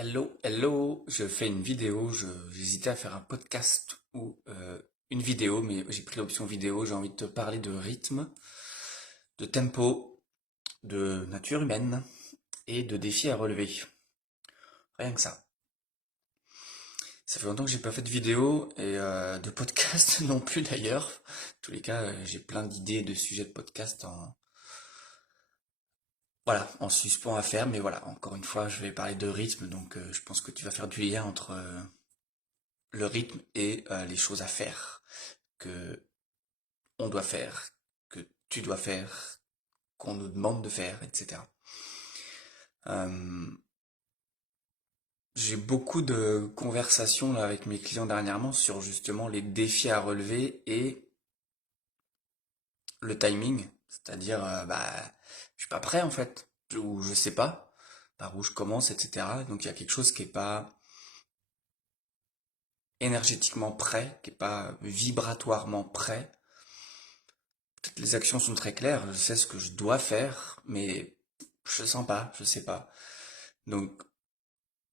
Hello, hello, je fais une vidéo, j'hésitais à faire un podcast ou une vidéo, mais j'ai pris l'option vidéo, j'ai envie de te parler de rythme, de tempo, de nature humaine et de défis à relever. Rien que ça. Ça fait longtemps que j'ai pas fait de vidéo et de podcast non plus d'ailleurs. En tous les cas, j'ai plein d'idées de sujets de podcast en suspens à faire, mais voilà, encore une fois, je vais parler de rythme, donc je pense que tu vas faire du lien entre le rythme et les choses à faire que on doit faire, que tu dois faire, qu'on nous demande de faire, etc. Euh, j'ai beaucoup de conversations là, avec mes clients dernièrement sur justement les défis à relever et le timing, c'est-à-dire je suis pas prêt en fait, ou je sais pas par où je commence, etc. Donc il y a quelque chose qui est pas énergétiquement prêt, qui est pas vibratoirement prêt. Peut-être les actions sont très claires, je sais ce que je dois faire, mais je sens pas, je sais pas. Donc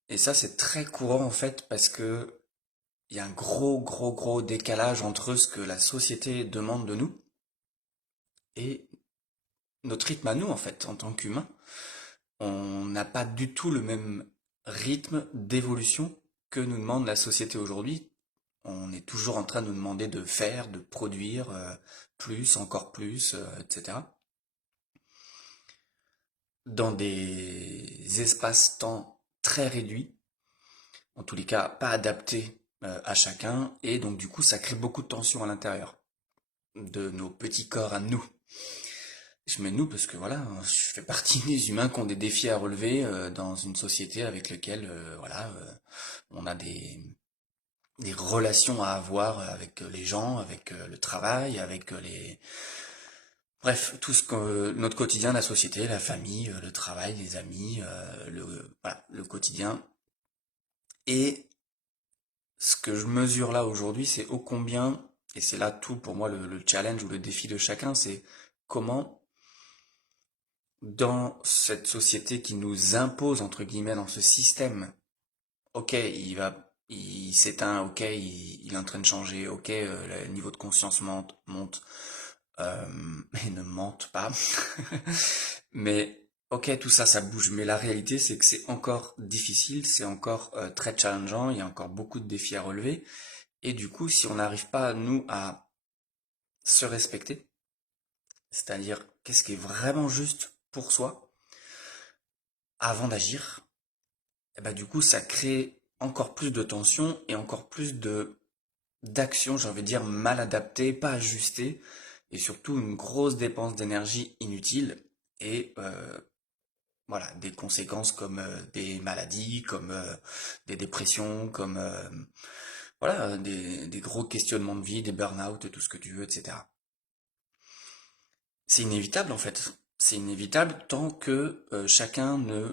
et ça, c'est très courant en fait parce que il y a un gros décalage entre ce que la société demande de nous et notre rythme à nous en fait, en tant qu'humain. On n'a pas du tout le même rythme d'évolution que nous demande la société aujourd'hui. On est toujours en train de nous demander de faire, de produire plus, encore plus, etc. Dans des espaces-temps très réduits, en tous les cas pas adaptés à chacun, et donc du coup ça crée beaucoup de tension à l'intérieur de nos petits corps à nous. Je mets nous parce que voilà, je fais partie des humains qui ont des défis à relever dans une société avec laquelle on a des relations à avoir avec les gens, avec le travail, avec les... Bref, tout ce que notre quotidien, la société, la famille, le travail, les amis, le quotidien. Et ce que je mesure là aujourd'hui, c'est ô combien, et c'est là tout pour moi le challenge ou le défi de chacun, c'est comment dans cette société qui nous impose, entre guillemets, dans ce système, ok, il s'éteint, ok, il est en train de changer, ok, le niveau de conscience monte, euh, et ne mente pas. Mais, ok, tout ça, ça bouge. Mais la réalité, c'est que c'est encore difficile, c'est encore très challengeant, il y a encore beaucoup de défis à relever. Et du coup, si on n'arrive pas, nous, à se respecter, c'est-à-dire qu'est-ce qui est vraiment juste pour soi, avant d'agir, et bah du coup ça crée encore plus de tension et encore plus de d'actions, j'ai envie de dire, mal adaptées, pas ajustées, et surtout une grosse dépense d'énergie inutile, et voilà, des conséquences comme des maladies, comme des dépressions, comme des gros questionnements de vie, des burn-out, tout ce que tu veux, etc. C'est inévitable en fait. C'est inévitable tant que chacun ne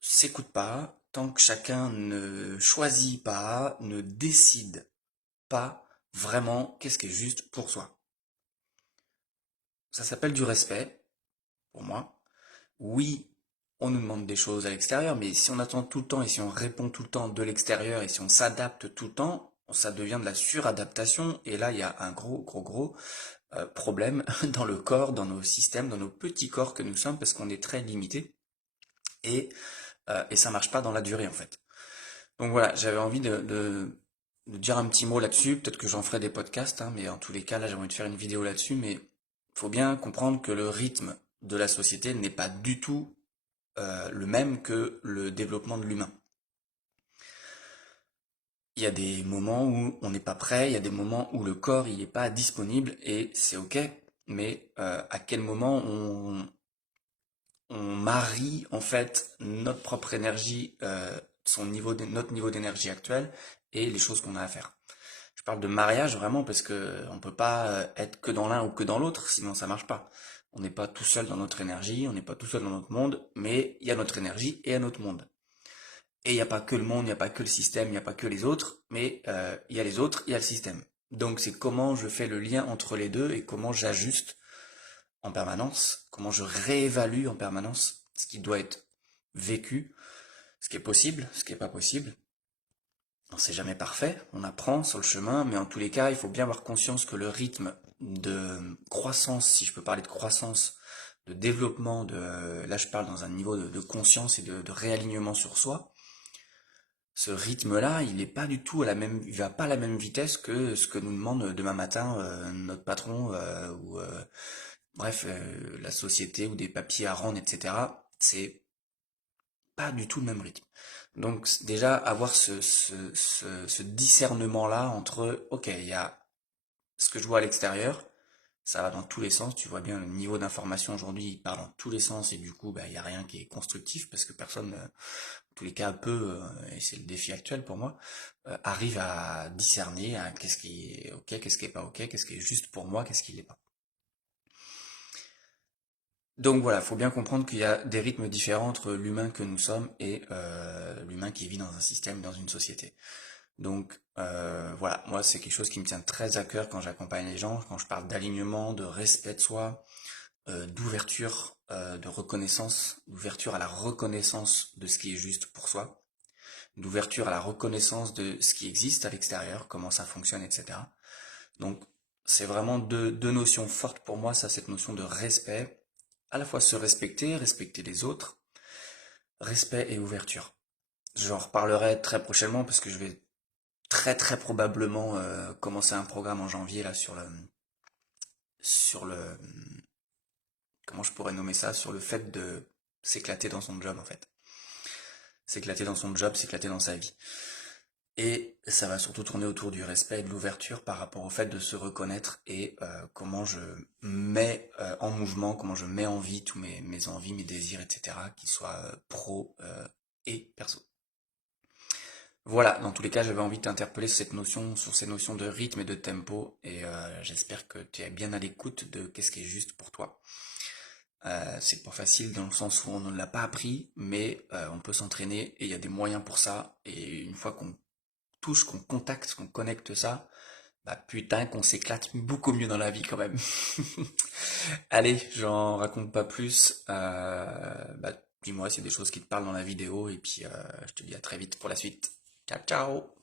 s'écoute pas, tant que chacun ne choisit pas, ne décide pas vraiment qu'est-ce qui est juste pour soi. Ça s'appelle du respect, pour moi. Oui, on nous demande des choses à l'extérieur, mais si on attend tout le temps et si on répond tout le temps de l'extérieur et si on s'adapte tout le temps, ça devient de la suradaptation et là il y a un gros problème dans le corps, dans nos systèmes, dans nos petits corps que nous sommes parce qu'on est très limité et ça marche pas dans la durée en fait. Donc voilà, j'avais envie de dire un petit mot là-dessus, peut-être que j'en ferai des podcasts, hein, mais en tous les cas là j'ai envie de faire une vidéo là-dessus, mais faut bien comprendre que le rythme de la société n'est pas du tout le même que le développement de l'humain. Il y a des moments où on n'est pas prêt, il y a des moments où le corps il n'est pas disponible et c'est ok, mais à quel moment on marie en fait notre propre énergie, notre niveau d'énergie actuel et les choses qu'on a à faire. Je parle de mariage vraiment parce que on peut pas être que dans l'un ou que dans l'autre, sinon ça marche pas. On n'est pas tout seul dans notre énergie, on n'est pas tout seul dans notre monde, mais il y a notre énergie et il y a notre monde. Et il n'y a pas que le monde, il n'y a pas que le système, il n'y a pas que les autres, mais il y a les autres, il y a le système. Donc c'est comment je fais le lien entre les deux et comment j'ajuste en permanence, comment je réévalue en permanence ce qui doit être vécu, Ce qui est possible, ce qui est pas possible. Non, c'est jamais parfait, on apprend sur le chemin, mais en tous les cas, il faut bien avoir conscience que le rythme de croissance, si je peux parler de croissance, de développement, là je parle dans un niveau de conscience et de réalignement sur soi, ce rythme-là, il est pas du tout à la même, il va pas à la même vitesse que ce que nous demande demain matin notre patron bref, la société ou des papiers à rendre, etc. C'est pas du tout le même rythme. Donc déjà avoir ce discernement-là entre, ok, il y a ce que je vois à l'extérieur, ça va dans tous les sens, tu vois bien le niveau d'information aujourd'hui, il part dans tous les sens et du coup, bah, il n'y a rien qui est constructif parce que personne, en tous les cas, peut, et c'est le défi actuel pour moi, arrive à discerner qu'est-ce qui est ok, qu'est-ce qui est pas ok, qu'est-ce qui est juste pour moi, qu'est-ce qui l'est pas. Donc voilà, il faut bien comprendre qu'il y a des rythmes différents entre l'humain que nous sommes et l'humain qui vit dans un système, dans une société. Donc voilà, moi c'est quelque chose qui me tient très à cœur quand j'accompagne les gens, quand je parle d'alignement, de respect de soi, d'ouverture, de reconnaissance, d'ouverture à la reconnaissance de ce qui est juste pour soi, d'ouverture à la reconnaissance de ce qui existe à l'extérieur, comment ça fonctionne, etc. Donc c'est vraiment deux notions fortes pour moi, ça, cette notion de respect, à la fois se respecter, respecter les autres, respect et ouverture. J'en reparlerai très prochainement parce que je vais très probablement commencer un programme en janvier là sur le comment je pourrais nommer ça, sur le fait de s'éclater dans son job en fait. S'éclater dans son job, s'éclater dans sa vie. Et ça va surtout tourner autour du respect et de l'ouverture par rapport au fait de se reconnaître et comment je mets en mouvement, comment je mets en vie tous mes envies, mes désirs, etc., qu'ils soient pro et perso. Voilà, dans tous les cas, j'avais envie de t'interpeller sur ces notions de rythme et de tempo, et j'espère que tu es bien à l'écoute de qu'est-ce qui est juste pour toi. C'est pas facile dans le sens où on ne l'a pas appris, mais on peut s'entraîner et il y a des moyens pour ça. Et une fois qu'on touche, qu'on contacte, qu'on connecte ça, bah putain qu'on s'éclate beaucoup mieux dans la vie quand même. Allez, j'en raconte pas plus. Bah, dis-moi s'il y a des choses qui te parlent dans la vidéo et puis je te dis à très vite pour la suite. Ciao ciao!